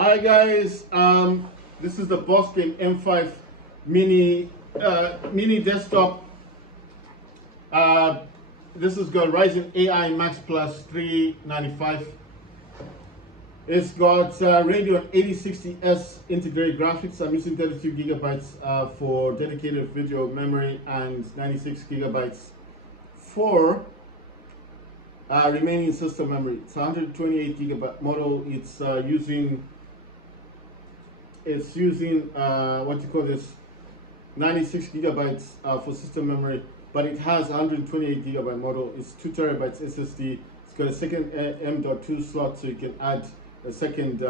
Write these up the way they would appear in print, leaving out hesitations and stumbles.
Hi guys, this is the Boss Game M5 mini desktop. This has got Ryzen AI Max Plus 395. It's got Radeon 8060S integrated graphics. I'm using 32 gigabytes for dedicated video memory and 96 gigabytes for remaining system memory. It's 128 gigabyte model. It's using what you call this 96 gigabytes for system memory, but it has 128 gigabyte model. It's 2 terabytes SSD. It's got a second M.2 slot, so you can add a second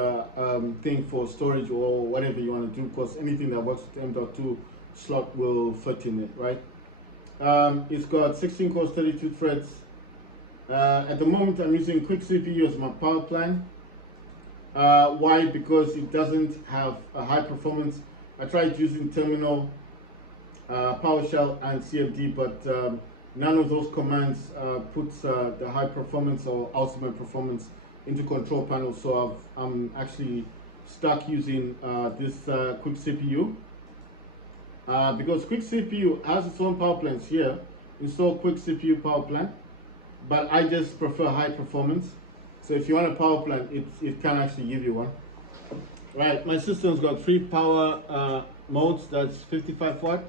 thing for storage or whatever you want to do, because anything that works with M.2 slot will fit in it, right? It's got 16 cores, 32 threads. At the moment, I'm using Quick CPU as my power plan. Why? Because it doesn't have a high performance. I tried using terminal, PowerShell and CFD, but none of those commands puts the high performance or ultimate performance into control panel. So I'm actually stuck using this Quick CPU. Because Quick CPU has its own power plans here. Install Quick CPU power plan, but I just prefer high performance. So if you want a power plan, it can actually give you one. Right, my system's got 3 power modes. That's 55 watts,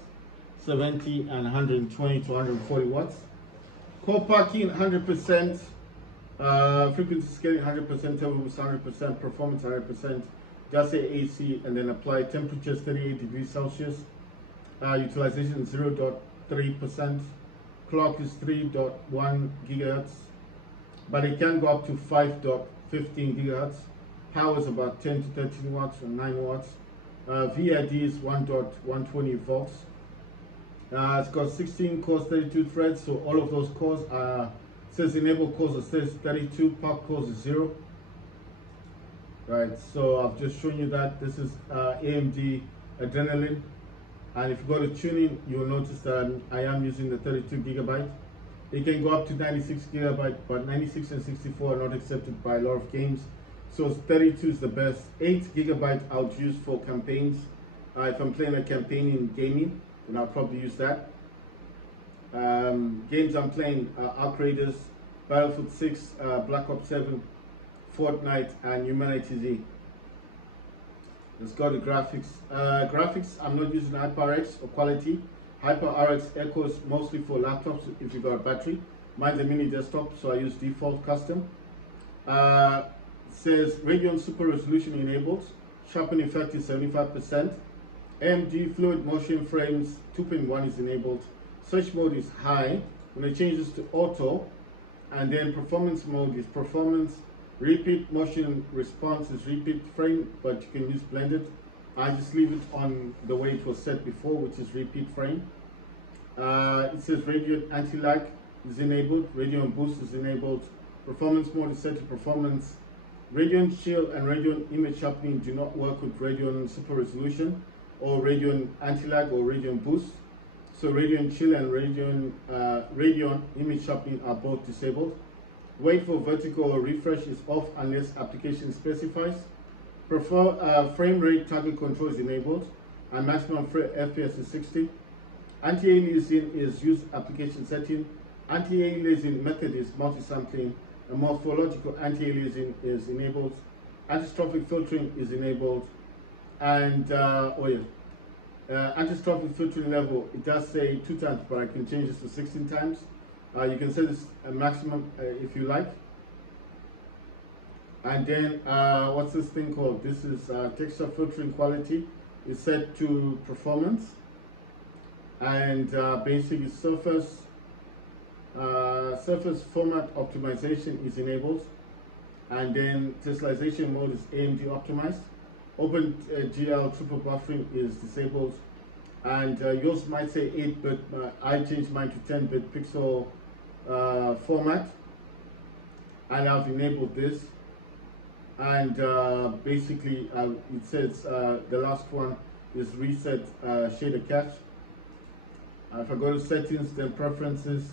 70, and 120 to 140 watts. Core parking 100%, frequency scaling 100%, turbo boost 100%, performance 100%. Just say AC, and then apply temperatures 38 degrees Celsius. Utilization 0.3%. Clock is 3.1 gigahertz. But it can go up to 5.15 gigahertz. Power is about 10 to 13 watts or 9 watts. VID is 1.120 volts. It's got 16 cores, 32 threads, so all of those cores says enable cores, it says 32, park cores is 0. Right, so I've just shown you that. This is AMD Adrenaline. And if you go to tuning, you'll notice that I am using the 32 gigabyte. It can go up to 96 gigabyte, but 96 and 64 are not accepted by a lot of games. So 32 is the best. 8 gigabyte I would use for campaigns. If I'm playing a campaign in gaming, then I'll probably use that. Games I'm playing Arc Raiders, Battlefield 6, Black Ops 7, Fortnite, and Humanity Z. It's got the graphics. Graphics, I'm not using HyperX or quality. HyperRX echoes mostly for laptops if you've got a battery. Mine's a mini desktop, so I use default custom. Says Radeon Super Resolution enabled. Sharpen effect is 75%. AMD Fluid Motion Frames 2.1 is enabled. Search mode is high. When I change this to auto, and then performance mode is performance. Repeat motion response is repeat frame, but you can use blended. I just leave it on the way it was set before, which is repeat frame. It says Radeon anti-lag is enabled, Radeon boost is enabled, performance mode is set to performance. Radeon chill and Radeon image sharpening do not work with Radeon super resolution or Radeon anti-lag or Radeon boost. So Radeon chill and Radeon image sharpening are both disabled. Wait for vertical refresh is off unless application specifies. Frame rate target control is enabled, and maximum FPS is 60. Anti-aliasing is use application setting. Anti-aliasing method is multi-sampling. A morphological anti-aliasing is enabled. Antistrophic filtering is enabled, and antistrophic filtering level, it does say 2 times, but I can change this to 16 times. You can set this a maximum if you like. And then what's this thing called? This is texture filtering quality is set to performance, and basically surface format optimization is enabled, and then tessellation mode is AMD optimized. OpenGL triple buffering is disabled, and yours might say 8-bit. I changed mine to 10-bit pixel format, and I've enabled this. And basically it says the last one is reset shader cache. If I go to settings, then preferences,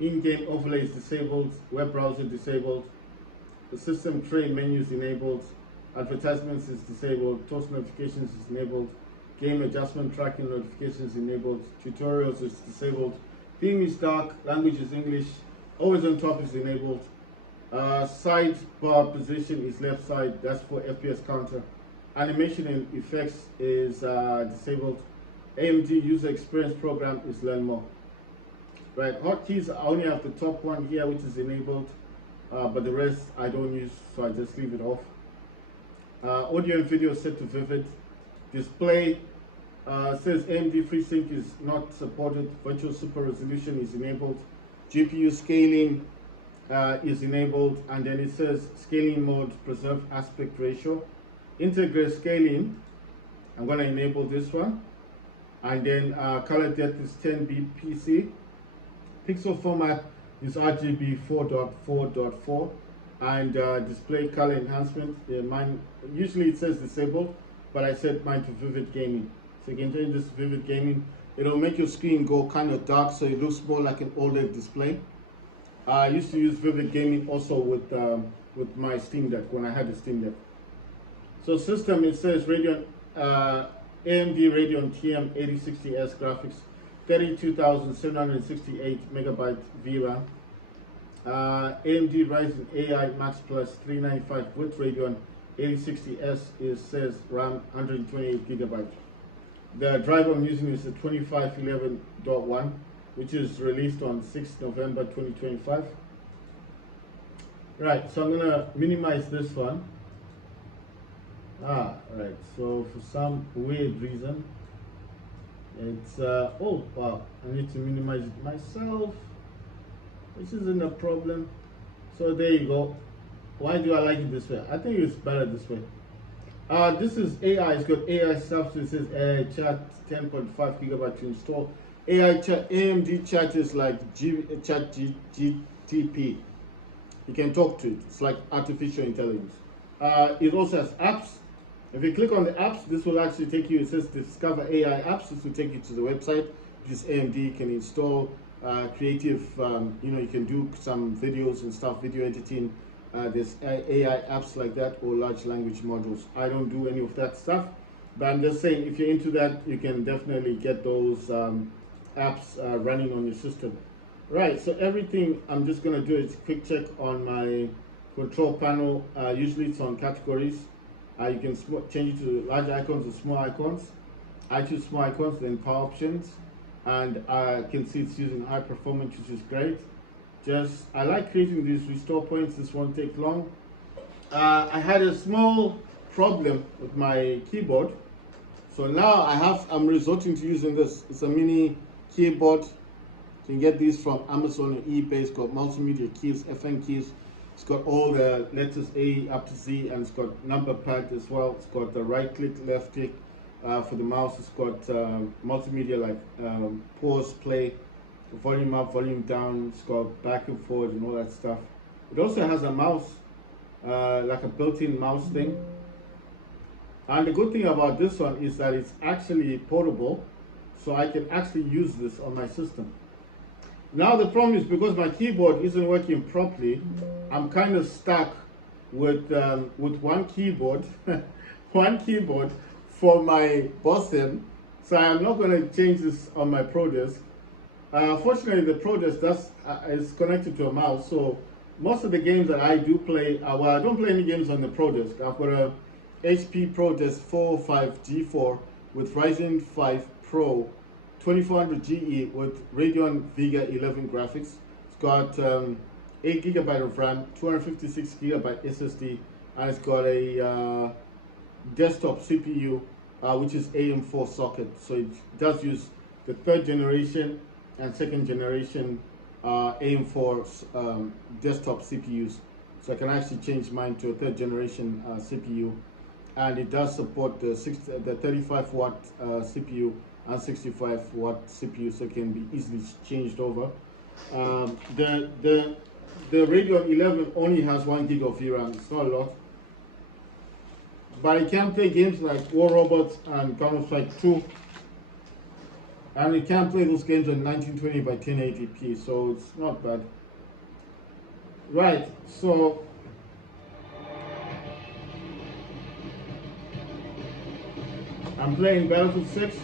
in-game overlay is disabled, web browser disabled, the system tray menu is enabled, advertisements is disabled, toast notifications is enabled, game adjustment tracking notifications enabled, tutorials is disabled, theme is dark, language is English, always on top is enabled, sidebar position is left side, that's for FPS counter, animation and effects is disabled, AMD user experience program is learn more. Right, hotkeys, I only have the top one here which is enabled, but the rest I don't use, so I just leave it off. Audio and video set to vivid. Display says AMD FreeSync is not supported. Virtual super resolution is enabled. GPU scaling is enabled, and then it says scaling mode, preserve aspect ratio. Integrate scaling, I'm going to enable this one, and then color depth is 10 bpc. Pixel format is RGB 4.4.4, and display color enhancement. Mine usually it says disabled, but I set mine to vivid gaming. So you can change this to vivid gaming. It'll make your screen go kind of dark, so it looks more like an OLED display. I used to use vivid gaming also with my Steam Deck when I had the Steam Deck. So system, it says Radeon AMD Radeon TM 8060S graphics, 32,768 megabyte VRAM. AMD Ryzen AI Max Plus 395 with Radeon 8060S says RAM 128 gigabyte. The driver I'm using is the 2511.1, which is released on 6th November 2025. Right, so I'm gonna minimize this one. Right, so for some weird reason, it's, oh wow, I need to minimize it myself, which isn't a problem. So there you go. Why do I like it this way? I think it's better this way. This is AI, it's got AI stuff, so it says AI chat 10.5 gigabyte to install. AI chat, AMD chat is like chat GTP. You can talk to it, it's like artificial intelligence. It also has apps. If you click on the apps, this will actually take you, it says discover AI apps. This will take you to the website, which is AMD. You can install creative, you know, you can do some videos and stuff, video editing. There's AI apps like that, or large language modules. I don't do any of that stuff, but I'm just saying if you're into that, you can definitely get those apps running on your system. Right, so everything I'm just going to do is quick check on my control panel. Usually it's on categories. You can change it to large icons or small icons. I choose small icons, then power options, and I can see it's using high performance, which is great. I like creating these restore points. This won't take long. I had a small problem with my keyboard, so now I'm resorting to using this. It's a mini keyboard. You can get these from Amazon or eBay. It's got multimedia keys, FN keys. It's got all the letters A up to Z, and it's got number pad as well. It's got the right click, left click for the mouse. It's got multimedia like pause, play, volume up, volume down. It's got back and forward and all that stuff. It also has a mouse, like a built-in mouse thing. And the good thing about this one is that it's actually portable, so I can actually use this on my system. Now the problem is, because my keyboard isn't working properly, I'm kind of stuck with one keyboard, one keyboard for my button. So I'm not going to change this on my Pro Desk. Fortunately, the Pro Desk is connected to a mouse, so most of the games that I do play, well, I don't play any games on the Pro Desk. I've got a HP Pro Desk 405G4 with Ryzen 5 Pro 2400 GE with Radeon Vega 11 graphics. It's got 8 GB of RAM, 256 GB SSD, and it's got a desktop CPU, which is AM4 socket. So it does use the 3rd generation and 2nd generation AM4 desktop CPUs. So I can actually change mine to a 3rd generation CPU, and it does support the 35 watt CPU and 65 watt CPU, so it can be easily changed over. The Radeon 11 only has 1 gig of VRAM. It's not a lot, but it can play games like War Robots and Counter-Strike 2, and it can play those games on 1920 by 1080p, so it's not bad. Right, so I'm playing Battlefield 6.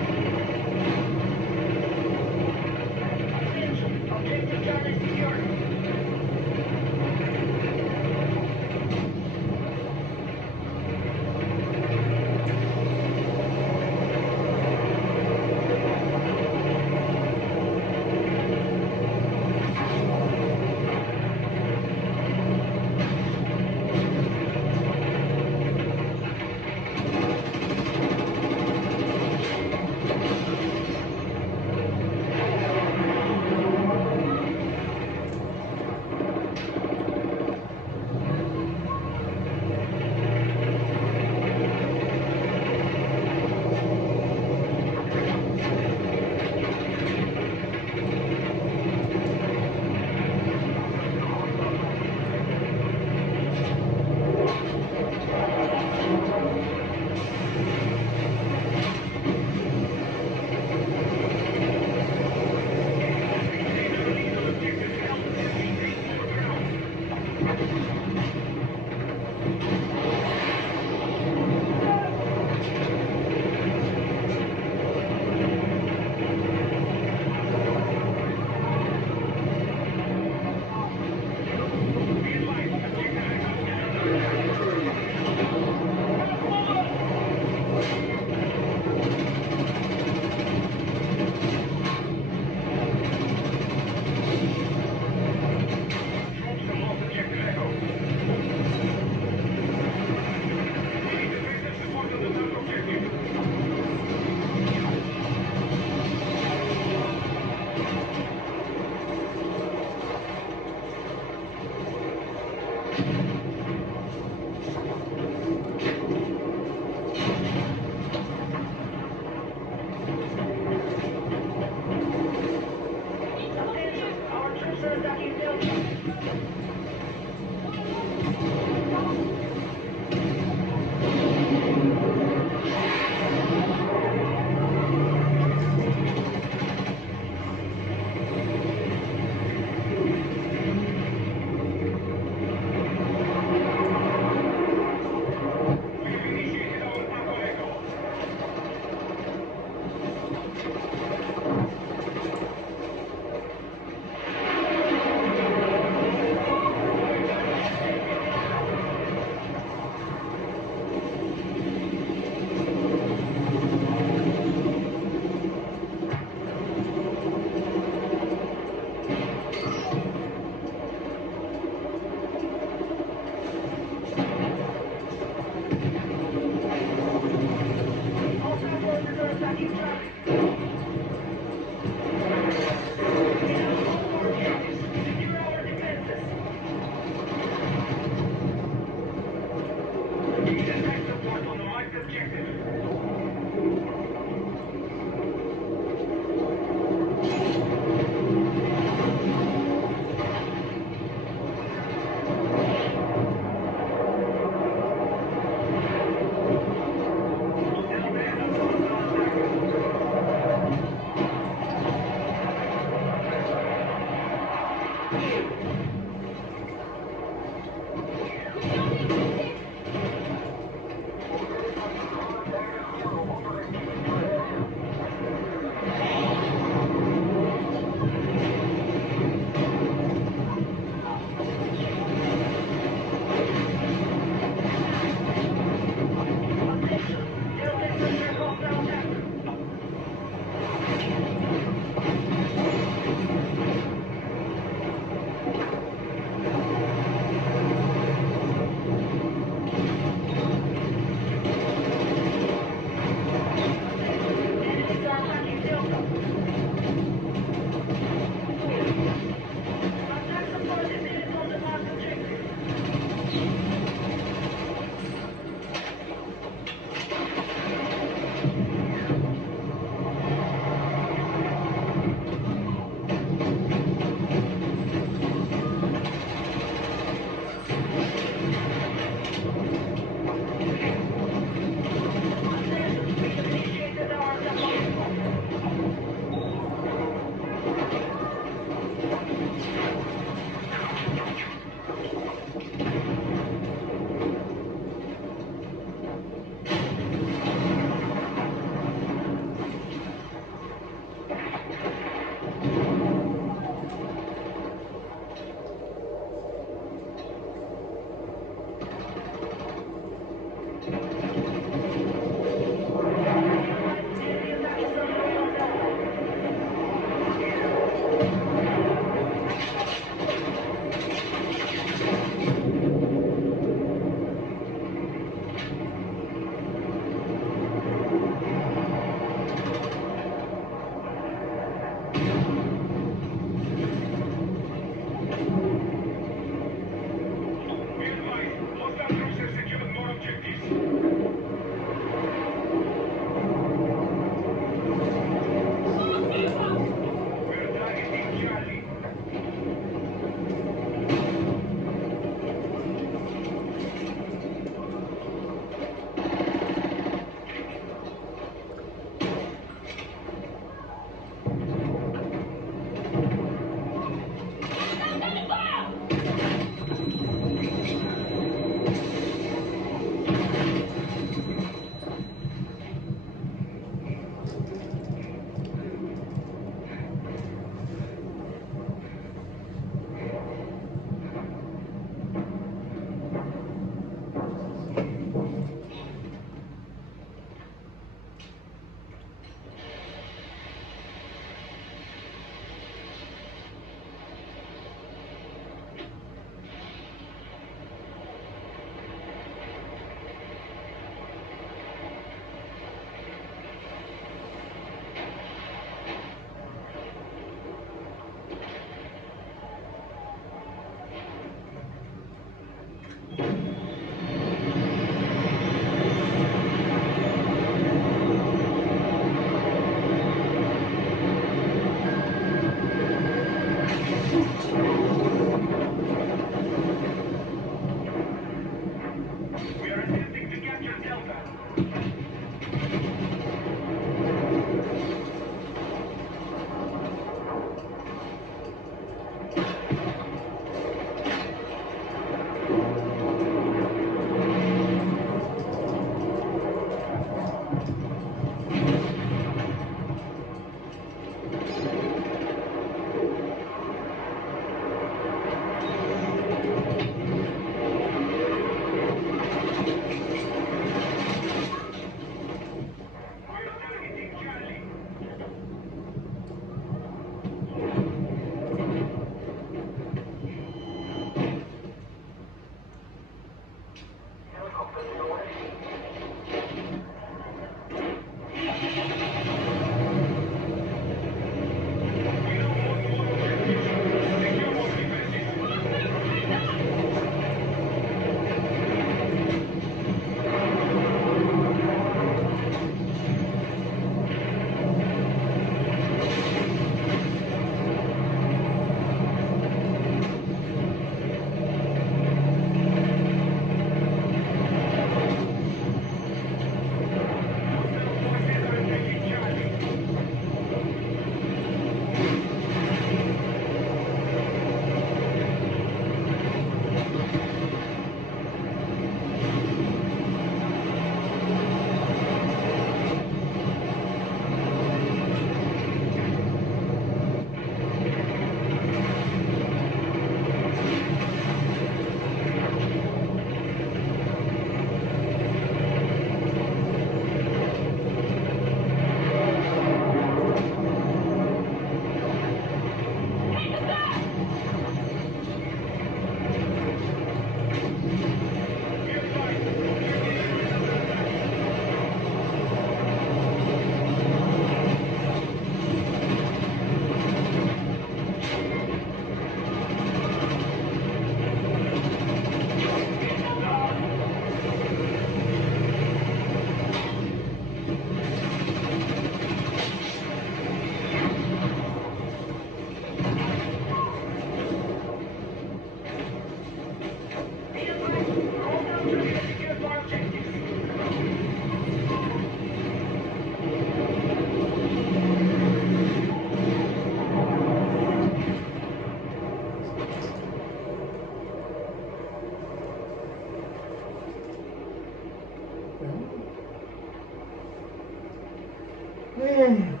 Since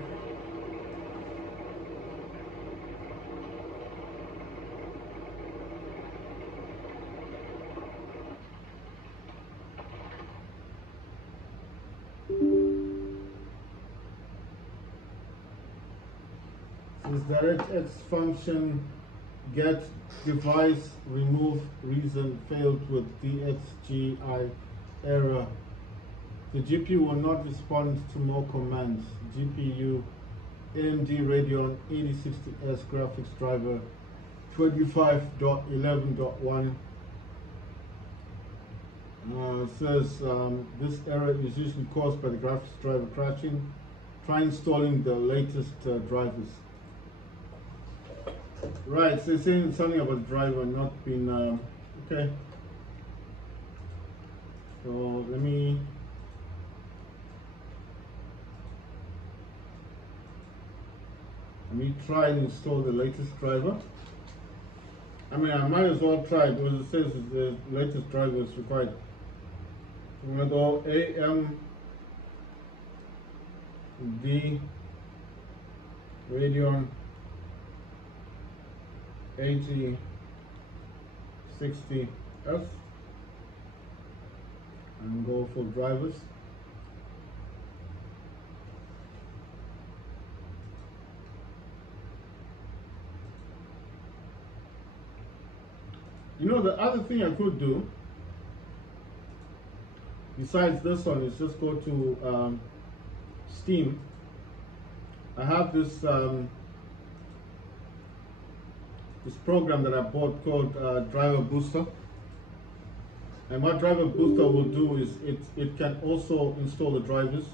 DirectX function get device remove reason failed with DXGI error, the GPU will not respond to more commands. GPU AMD Radeon 8060S graphics driver 25.11.1 says this error is usually caused by the graphics driver crashing. Try installing the latest drivers. Right, so it's saying something about the driver not being okay. So let me try and install the latest driver. I mean, I might as well try because it says the latest driver is required. So I'm going to go AMD Radeon 8060S and go for drivers. You know, the other thing I could do besides this one is just go to Steam. I have this this program that I bought called Driver Booster, and what Driver Booster will do is it can also install the drivers.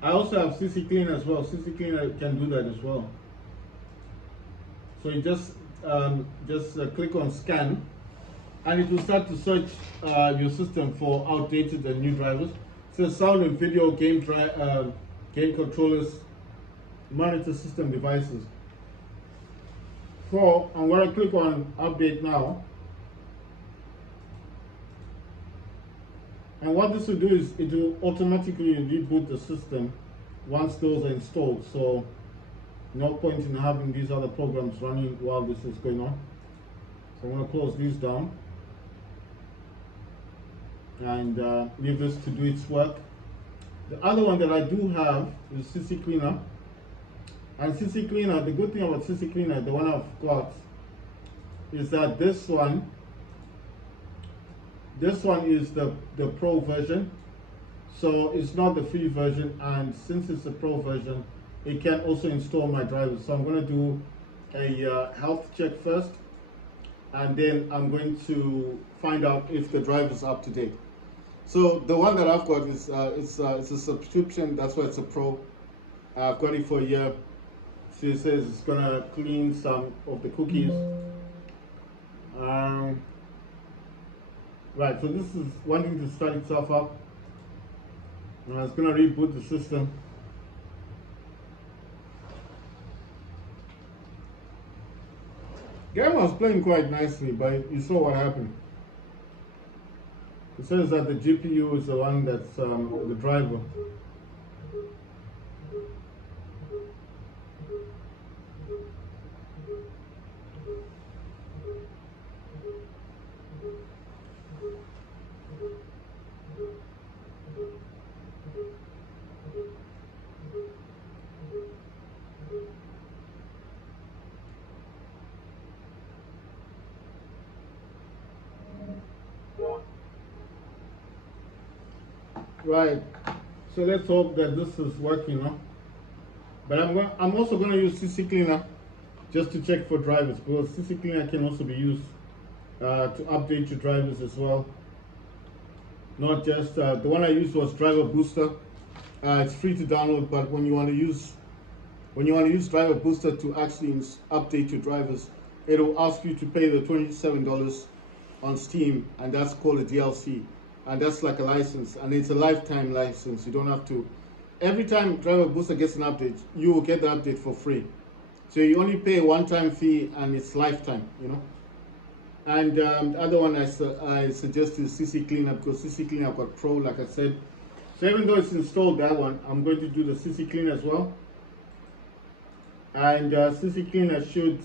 I also have CC Cleaner as well. CC Cleaner can do that as well. So you just click on scan, and it will start to search your system for outdated and new drivers. So sound and video, game controllers, monitor system devices. So I'm going to click on update now, and what this will do is it will automatically reboot the system once those are installed. So no point in having these other programs running while this is going on. So I'm going to close these down and leave this to do its work. The other one that I do have is CC Cleaner. And CC Cleaner, the good thing about CC Cleaner, the one I've got, is that this one is the pro version. So it's not the free version, and since it's the pro version, it can also install my drivers. So I'm going to do a health check first, and then I'm going to find out if the driver is up to date. So the one that I've got is it's a subscription. That's why it's a pro. I've got it for a year. So it says it's going to clean some of the cookies. Right, so this is wanting to start itself up. It's going to reboot the system. Game was playing quite nicely, but you saw what happened. It says that the GPU is the one that's the driver. Right, so let's hope that this is working now. But I'm also going to use CC Cleaner just to check for drivers, because CC Cleaner can also be used to update your drivers as well. Not just the one I used was Driver Booster. It's free to download, but when you want to use Driver Booster to actually update your drivers, it will ask you to pay the $27 on Steam, and that's called a DLC. And that's like a license, and it's a lifetime license. You don't have to. Every time Driver Booster gets an update, you will get the update for free. So you only pay a one-time fee, and it's lifetime, you know. And the other one I suggest is CC Cleaner, because CC Cleaner I've got Pro, like I said. So even though it's installed that one, I'm going to do the CC clean as well. And CC cleaner should,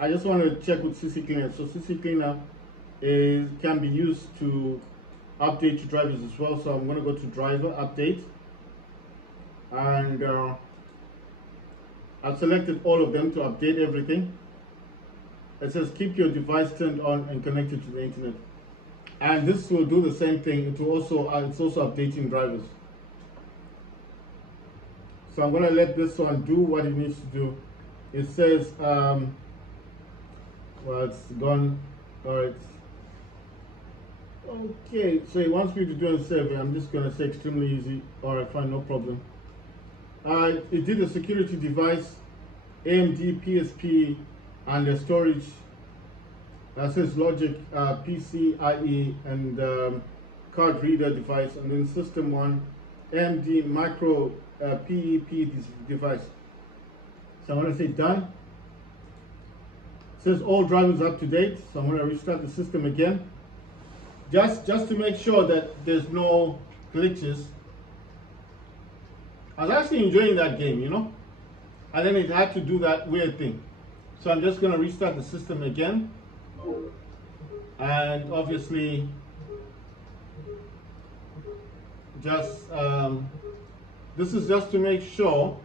I just want to check with CC cleaner. So CC cleaner can be used to update drivers as well. So I'm going to go to driver update, and I've selected all of them to update everything. It says keep your device turned on and connected to the internet, and this will do the same thing. It will also it's also updating drivers. So I'm going to let this one do what it needs to do. It says well, it's gone. All right. Okay, so it wants me to do a survey. I'm just going to say extremely easy. All right, fine, no problem. It did a security device, AMD, PSP, and the storage. That says logic, PCIe, and card reader device, and then system one, AMD micro PEP device. So I'm going to say done. It says all drivers up to date. So I'm going to restart the system again. Just to make sure that there's no glitches. I was actually enjoying that game, you know, and then it had to do that weird thing. So I'm just going to restart the system again, and obviously just this is just to make sure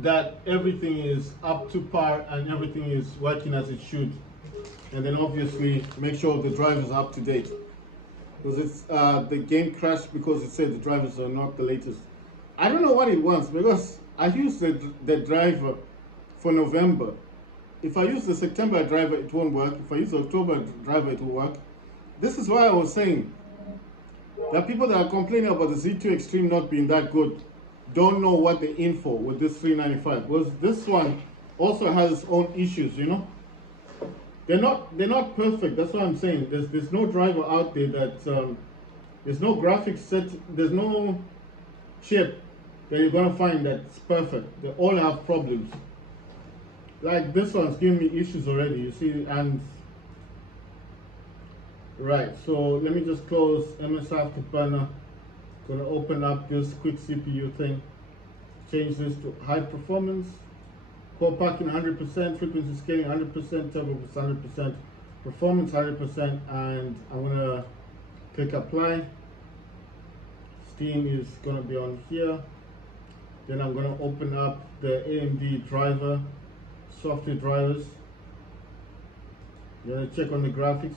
that everything is up to par and everything is working as it should. And then obviously make sure the drivers are up to date, because it's the game crashed because it said the drivers are not the latest. I don't know what it wants, because I used the driver for November. If I use the September driver, it won't work. If I use the October driver, it will work. This is why I was saying that people that are complaining about the Z2 Extreme not being that good don't know what they're in for with this 395. Because this one also has its own issues, you know. They're not perfect. That's what I'm saying. There's no driver out there that there's no graphics set. There's no chip that you're gonna find that's perfect. They all have problems. Like this one's giving me issues already. You see, and right. So let me just close MS Afterburner. Gonna open up this quick CPU thing. Change this to high performance. Core packing 100%, frequency scaling 100%, turbo 100%, performance 100%, and I'm gonna click apply. Steam is gonna be on here. Then I'm gonna open up the AMD driver, software drivers. I'm gonna check on the graphics.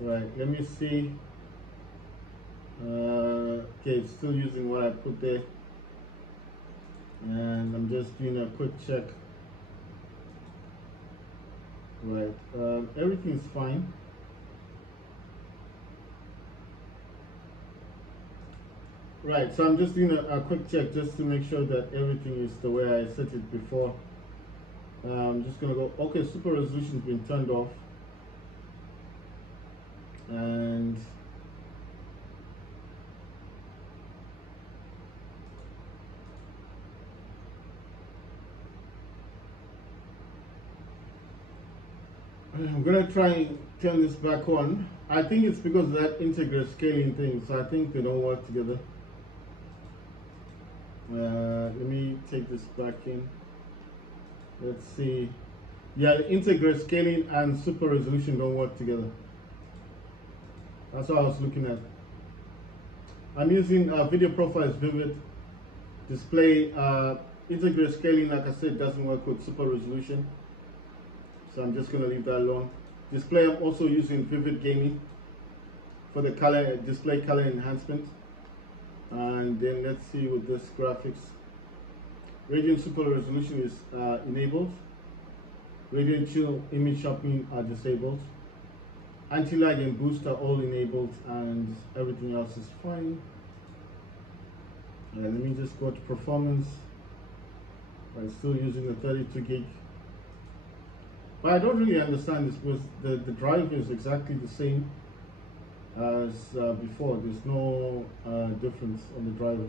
Right, let me see. Okay, it's still using what I put there. And I'm just doing a quick check. Right, everything's fine. Right, so I'm just doing a quick check just to make sure that everything is the way I set it before. I'm just gonna go, okay, super resolution's been turned off. And I'm gonna try and turn this back on. I think it's because of that integer scaling thing, so I think they don't work together. Let me take this back in. Let's see. Yeah, the integer scaling and super resolution don't work together. That's what I was looking at. I'm using video profiles vivid. Display integer scaling, like I said, doesn't work with super resolution. So I'm just going to leave that alone. Display, I'm also using Vivid Gaming for the color display color enhancement. And then let's see with this graphics. Radeon Super Resolution is enabled. Radeon Chill Image Shopping are disabled. Anti-lag and boost are all enabled, and everything else is fine. Let me just go to performance. I'm still using the 32 gig. But I don't really understand this, because the drive is exactly the same as before. There's no difference on the driver.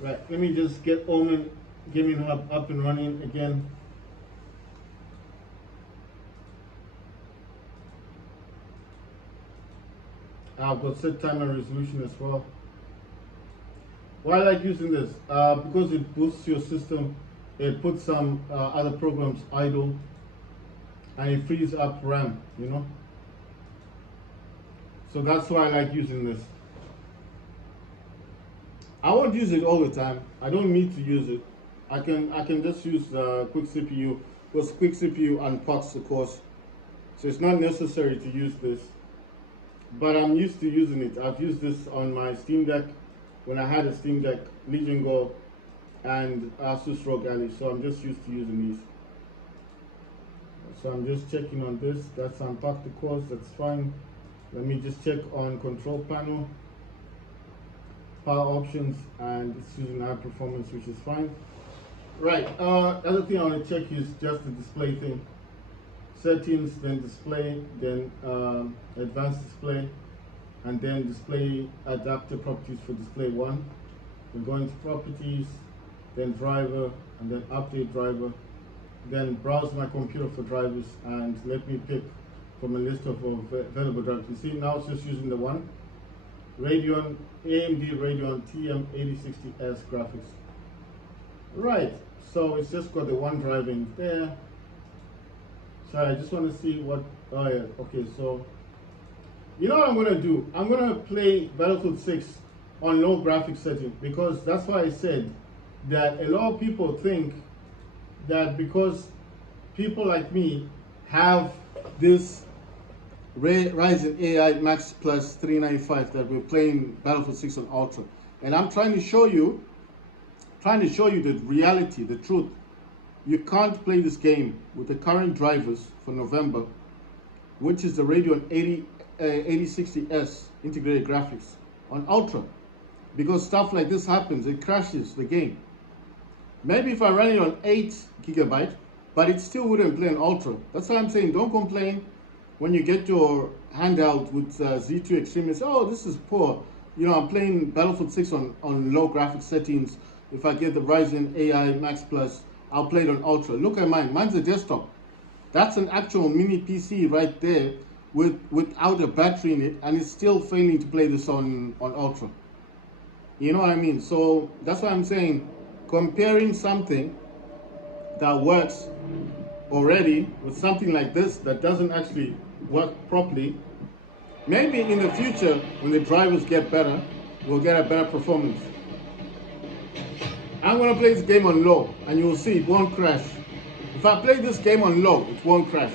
Right, let me just get Omen Gaming Hub up and running again. I've got set time and resolution as well. Why I like using this? Because it boosts your system, it puts some other programs idle, and it frees up RAM, you know. So that's why I like using this. I won't use it all the time. I don't need to use it. I can just use the quick CPU, because quick CPU unpacks the course. So it's not necessary to use this. But I'm used to using it. I've used this on my Steam Deck when I had a Steam Deck, Legion Go, and Asus ROG Ally. So I'm just used to using these. So I'm just checking on this. That's unpacked the course. That's fine. Let me just check on control panel, power options, and it's using high performance, which is fine. Right. Other thing I want to check is just the display thing. Settings, then display, then advanced display, and then display adapter properties for display 1. Then go into properties, then driver, and then update driver. Then browse my computer for drivers and let me pick from a list of available drivers. You see now it's just using the one Radeon, AMD Radeon TM8060S graphics. Right, so it's just got the one drive in there. Sorry, I just want to see what, oh yeah, okay, so you know what I'm going to do? I'm going to play Battlefield 6 on low graphics setting, because that's why I said that a lot of people think that because people like me have this Ryzen AI Max Plus 395 that we're playing Battlefield 6 on Ultra. And I'm trying to show you the reality, the truth. You can't play this game with the current drivers for November, which is the Radeon 8060S integrated graphics on Ultra, because stuff like this happens. It crashes the game. Maybe if I run it on 8 GB, but it still wouldn't play on Ultra. That's why I'm saying don't complain when you get your handout with Z2 Extreme and say, oh, this is poor. You know, I'm playing Battlefield 6 on low graphics settings. If I get the Ryzen AI Max Plus, I'll play it on Ultra. Look at mine. Mine's a desktop. That's an actual mini PC right there without a battery in it, and it's still failing to play this on Ultra. You know what I mean? So that's why I'm saying comparing something that works already with something like this that doesn't actually work properly, maybe in the future when the drivers get better, we'll get a better performance. I'm going to play this game on low and you will see it won't crash. If I play this game on low, it won't crash.